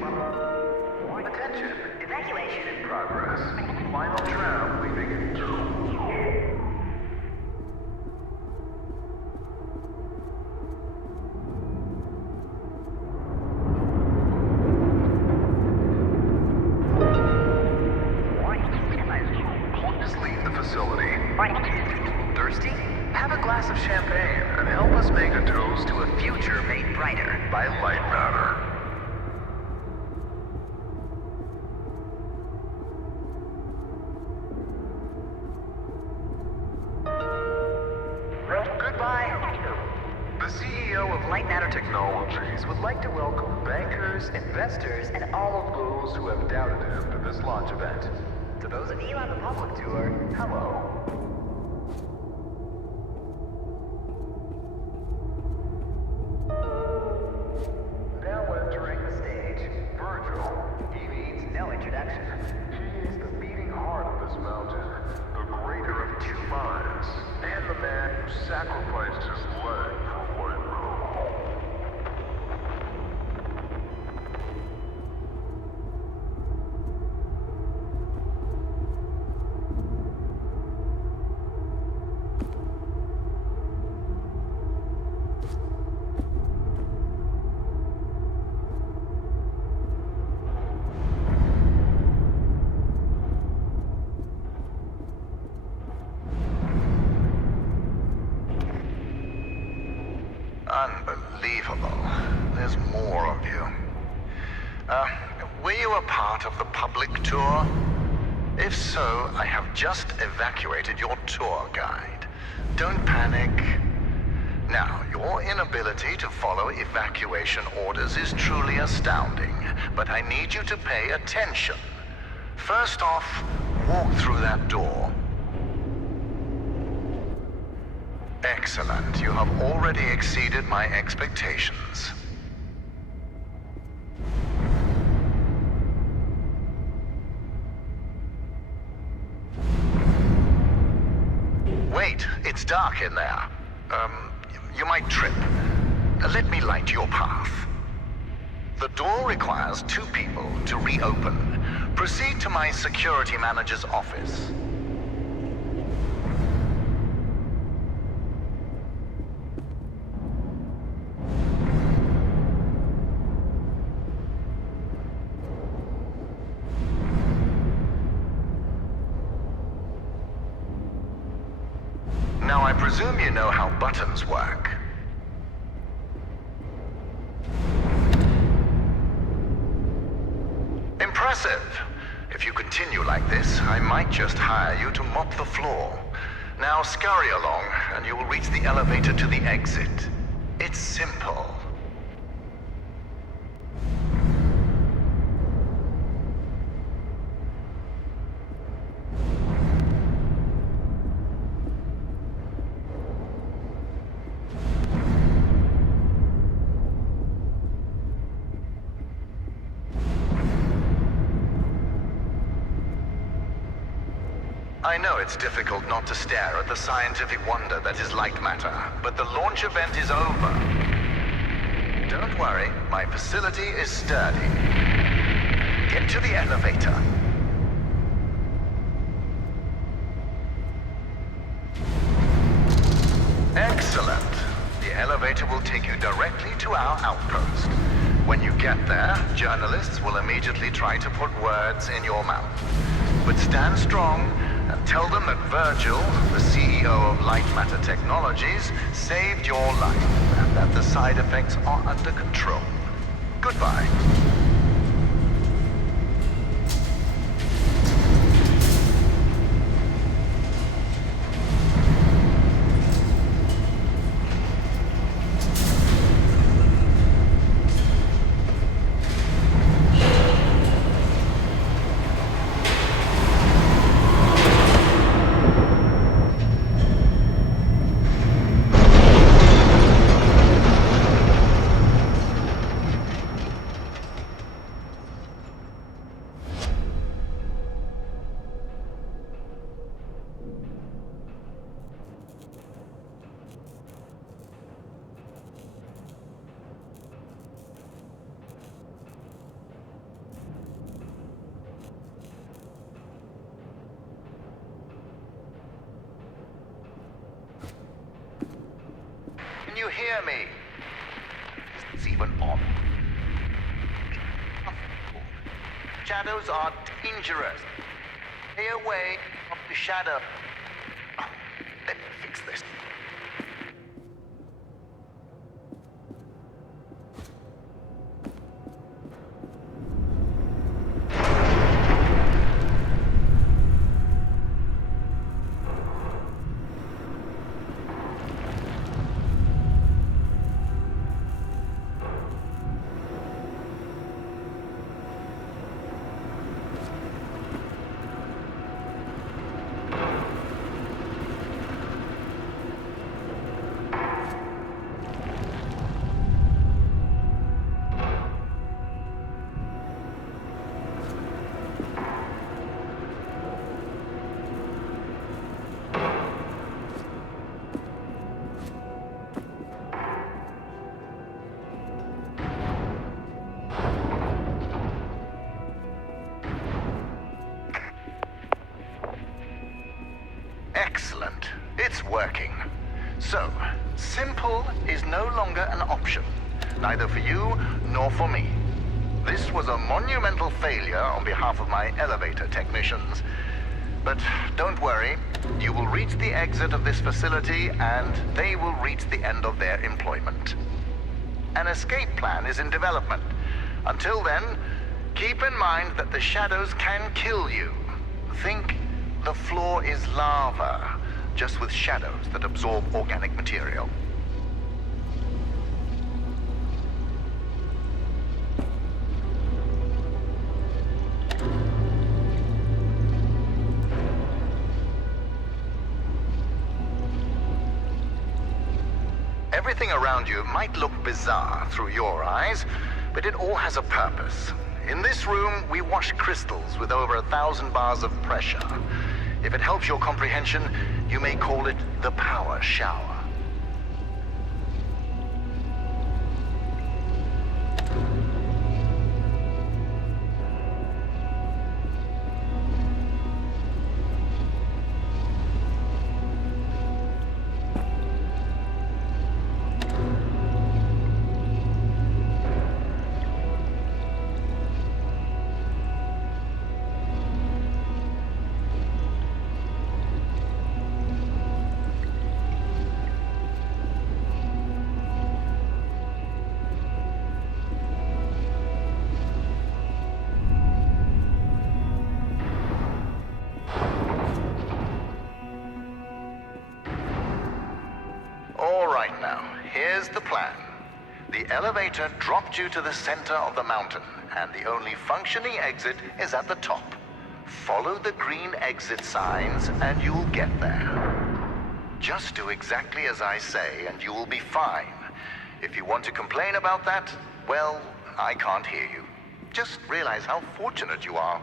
Attention. Evacuation in progress. Final tram leaving in 2. Please leave the facility. Thirsty? Have a glass of champagne and help us make a toast to a future made brighter by Lightmatter. The CEO of Lightmatter Technologies would like to welcome bankers, investors, and all of those who have doubted him to this launch event. To those of you on the public tour, hello. Now entering the stage, Virgil. He needs no introduction. He is the beating heart of this mountain, the greater of two minds, and the man who sacrificed his leg for White Room. Unbelievable. There's more of you. Were you a part of the public tour? If so, I have just evacuated your tour guide. Don't panic. Now, your inability to follow evacuation orders is truly astounding, but I need you to pay attention. First off, walk through that door. Excellent. You have already exceeded my expectations. Wait, it's dark in there. You might trip. Let me light your path. The door requires 2 people to reopen. Proceed to my security manager's office. Now, I presume you know how buttons work. Impressive. If you continue like this, I might just hire you to mop the floor. Now scurry along, and you will reach the elevator to the exit. It's simple. I know it's difficult not to stare at the scientific wonder that is Lightmatter, but the launch event is over. Don't worry, my facility is sturdy. Get to the elevator. Excellent. The elevator will take you directly to our outpost. When you get there, journalists will immediately try to put words in your mouth. But stand strong and tell them that Virgil, the CEO of Lightmatter Technologies, saved your life and that the side effects are under control. Goodbye. hear me? It's even on. Shadows are dangerous. Stay away from the shadow. Oh, let me fix this. Excellent. It's working. So, simple is no longer an option, neither for you nor for me. This was a monumental failure on behalf of my elevator technicians. But don't worry, you will reach the exit of this facility and they will reach the end of their employment. An escape plan is in development. Until then, keep in mind that the shadows can kill you. Think the floor is lava, just with shadows that absorb organic material. Everything around you might look bizarre through your eyes, but it all has a purpose. In this room, we wash crystals with over 1,000 bars of pressure. If it helps your comprehension, you may call it the power shower. Here's the plan. The elevator dropped you to the center of the mountain, and the only functioning exit is at the top. Follow the green exit signs, and you'll get there. Just do exactly as I say, and you will be fine. If you want to complain about that, well, I can't hear you. Just realize how fortunate you are.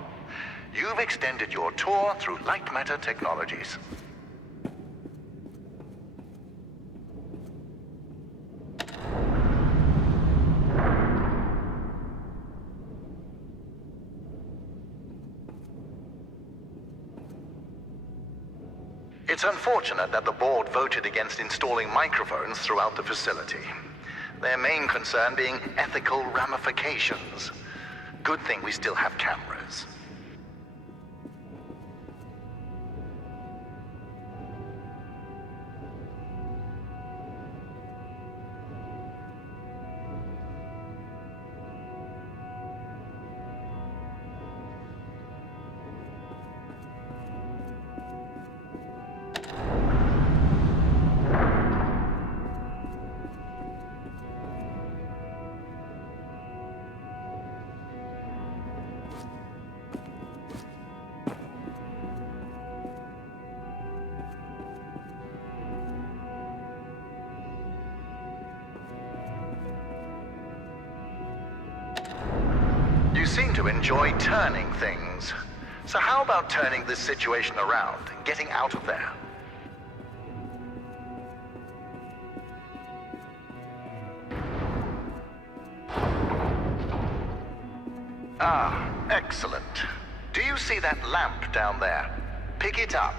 You've extended your tour through Lightmatter technologies. It's unfortunate that the board voted against installing microphones throughout the facility. Their main concern being ethical ramifications. Good thing we still have cameras. You seem to enjoy turning things. So how about turning this situation around and getting out of there? Ah, excellent. Do you see that lamp down there? Pick it up.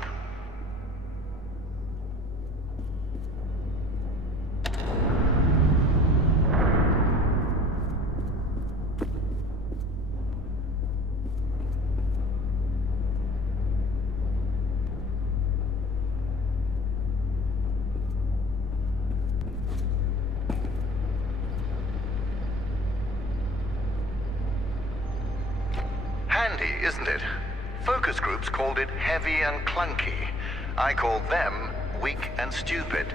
isn't it? Focus groups called it heavy and clunky. I called them weak and stupid.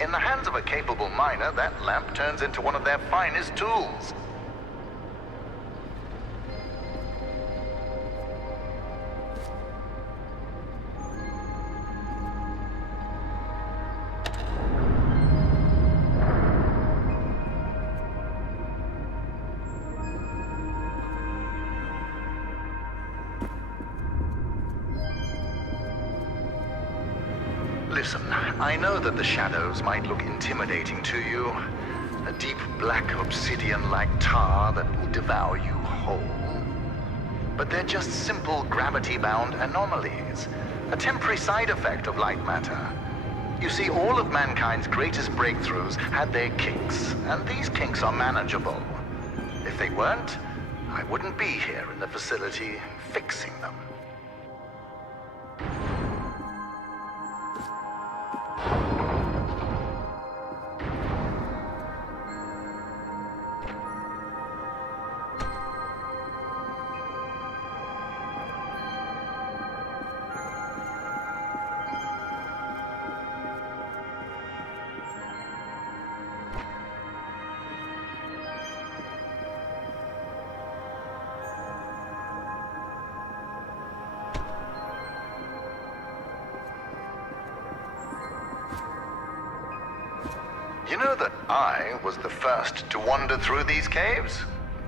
In the hands of a capable miner, that lamp turns into one of their finest tools. Listen, I know that the shadows might look intimidating to you. A deep black obsidian-like tar that will devour you whole. But they're just simple gravity-bound anomalies. A temporary side effect of Lightmatter. You see, all of mankind's greatest breakthroughs had their kinks, and these kinks are manageable. If they weren't, I wouldn't be here in the facility fixing them. You know that I was the first to wander through these caves?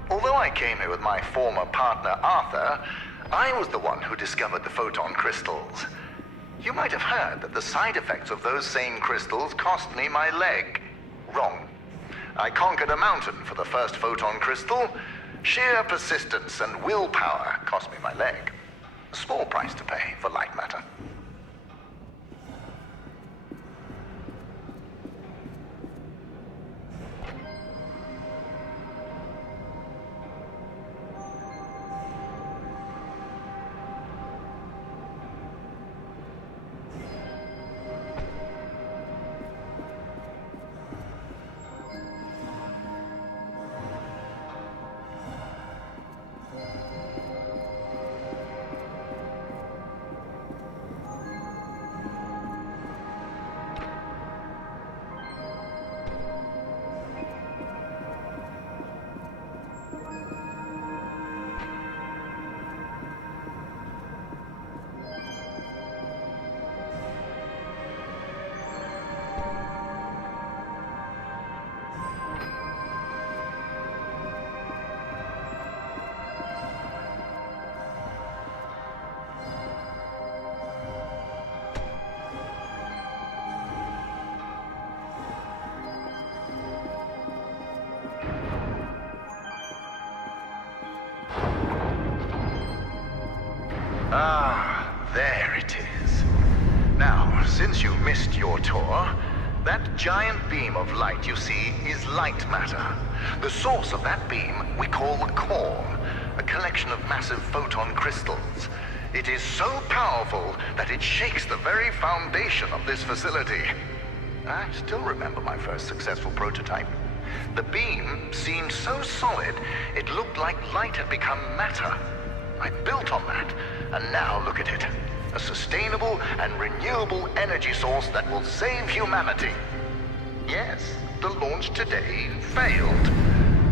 Although I came here with my former partner, Arthur, I was the one who discovered the photon crystals. You might have heard that the side effects of those same crystals cost me my leg. Wrong. I conquered a mountain for the first photon crystal. Sheer persistence and willpower cost me my leg. A small price to pay for Lightmatter. Ah, there it is. Now, since you missed your tour, that giant beam of light you see is Lightmatter. The source of that beam we call the core, a collection of massive photon crystals. It is so powerful that it shakes the very foundation of this facility. I still remember my first successful prototype. The beam seemed so solid, it looked like light had become matter. I built on that, and now look at it. A sustainable and renewable energy source that will save humanity. Yes, the launch today failed,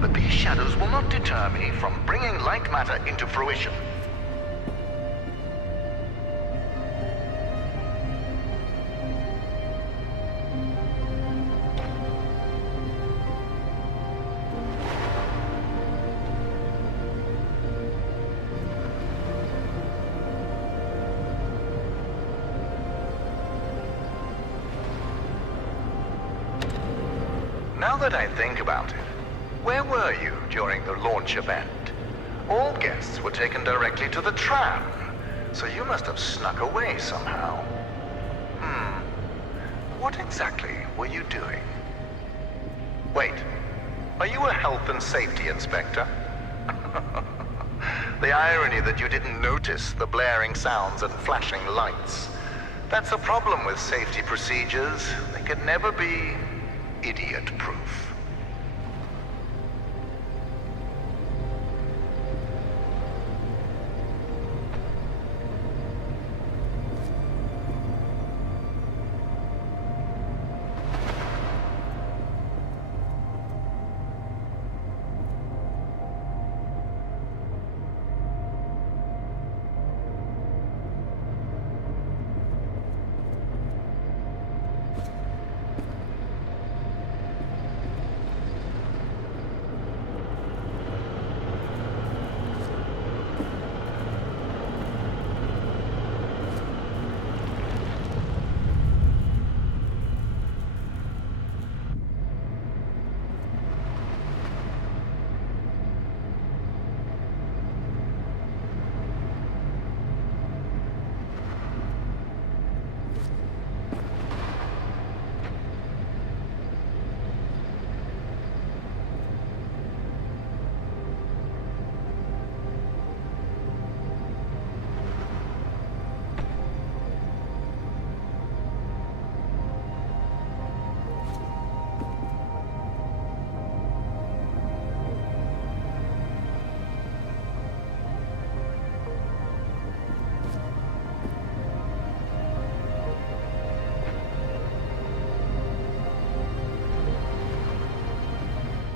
but these shadows will not deter me from bringing Lightmatter into fruition. Now that I think about it, where were you during the launch event? All guests were taken directly to the tram, so you must have snuck away somehow. What exactly were you doing? Wait, are you a health and safety inspector? The irony that you didn't notice the blaring sounds and flashing lights. That's a problem with safety procedures. They could never be idiot-proof.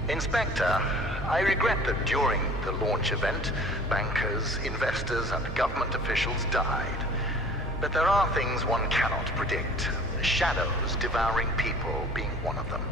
Inspector, I regret that during the launch event, bankers, investors, and government officials died. But there are things one cannot predict. Shadows devouring people being one of them.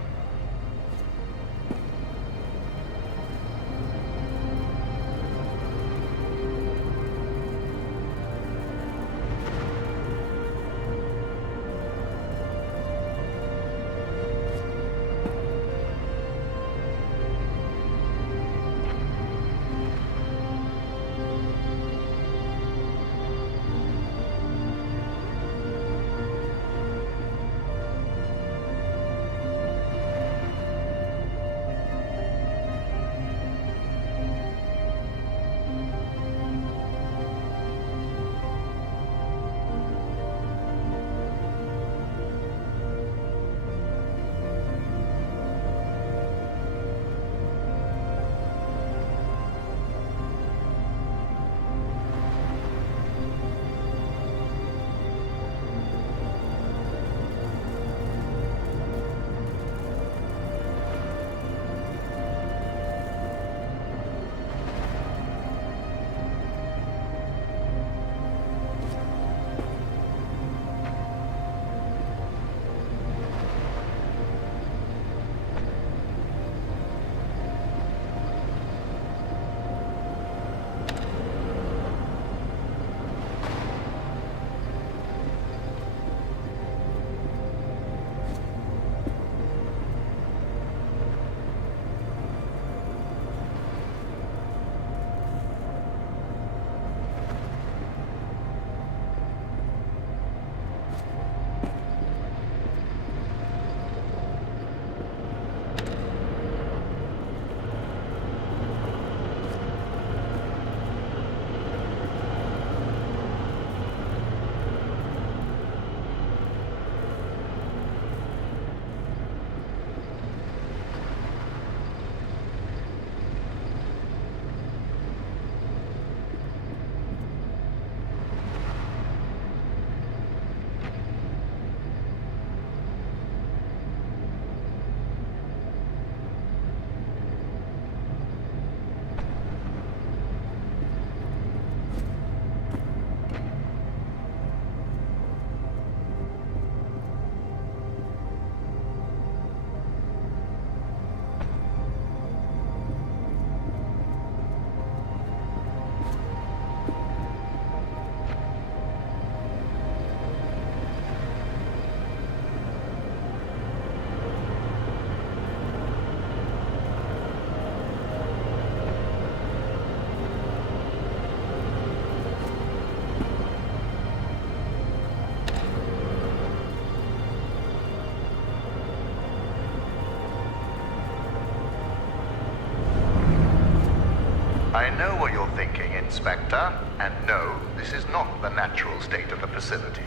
I know what you're thinking, Inspector, and no, this is not the natural state of the facility.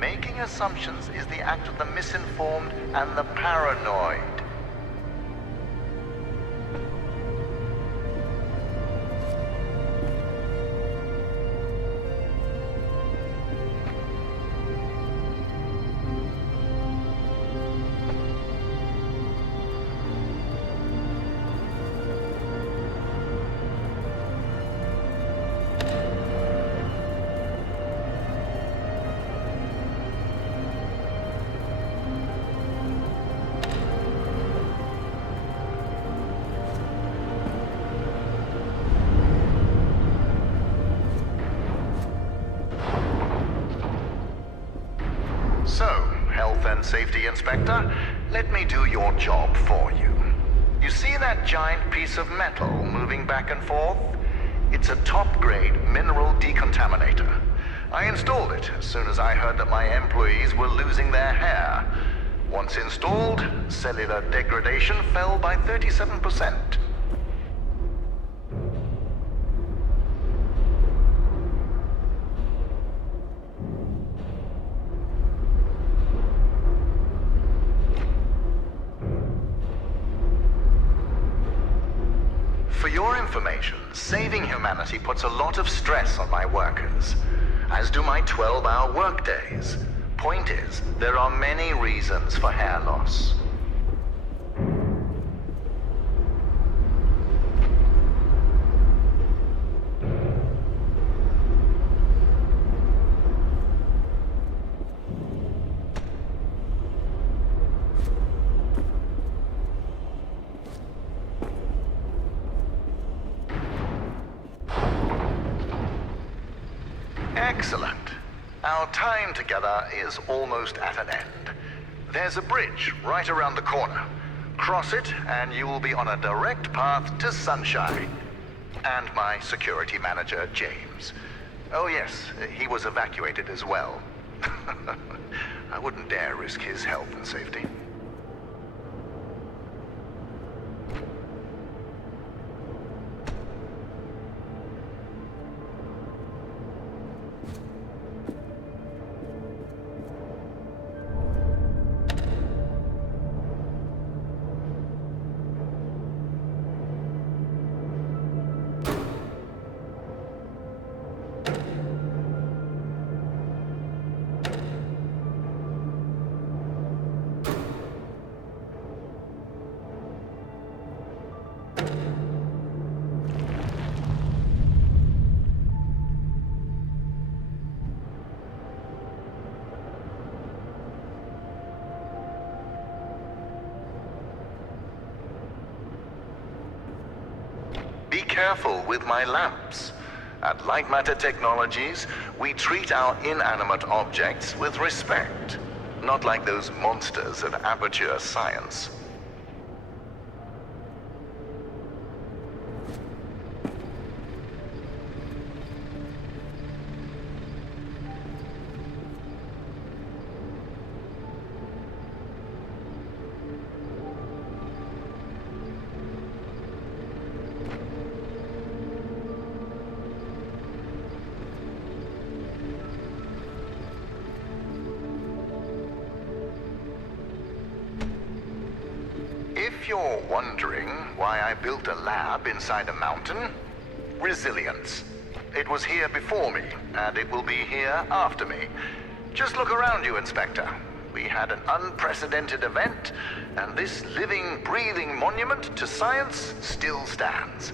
Making assumptions is the act of the misinformed and the paranoid. Safety Inspector, let me do your job for you. You see that giant piece of metal moving back and forth? It's a top-grade mineral decontaminator. I installed it as soon as I heard that my employees were losing their hair. Once installed, cellular degradation fell by 37%. For your information, saving humanity puts a lot of stress on my workers, as do my 12-hour workdays. Point is, there are many reasons for hair loss. Excellent. Our time together is almost at an end. There's a bridge right around the corner. Cross it, and you will be on a direct path to sunshine. And my security manager, James. Oh yes, he was evacuated as well. I wouldn't dare risk his health and safety. Be careful with my lamps. At Lightmatter Technologies, we treat our inanimate objects with respect, not like those monsters of amateur science. If you're wondering why I built a lab inside a mountain, resilience. It was here before me, and it will be here after me. Just look around you, Inspector. We had an unprecedented event, and this living, breathing monument to science still stands.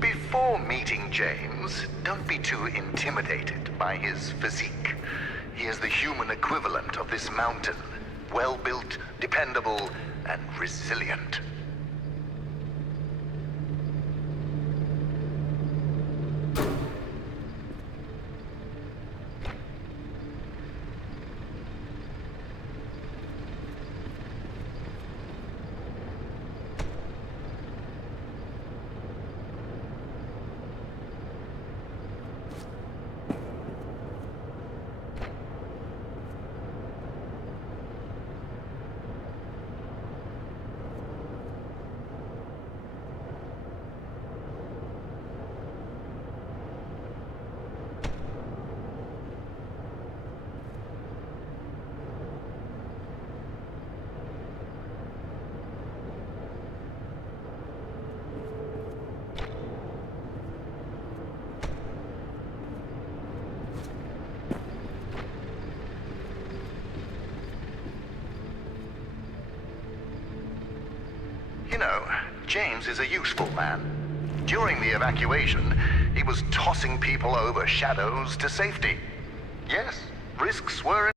Before meeting James, don't be too intimidated by his physique. He is the human equivalent of this mountain. Well-built, dependable, and resilient. You know, James is a useful man. During the evacuation, he was tossing people over shadows to safety. Yes, risks were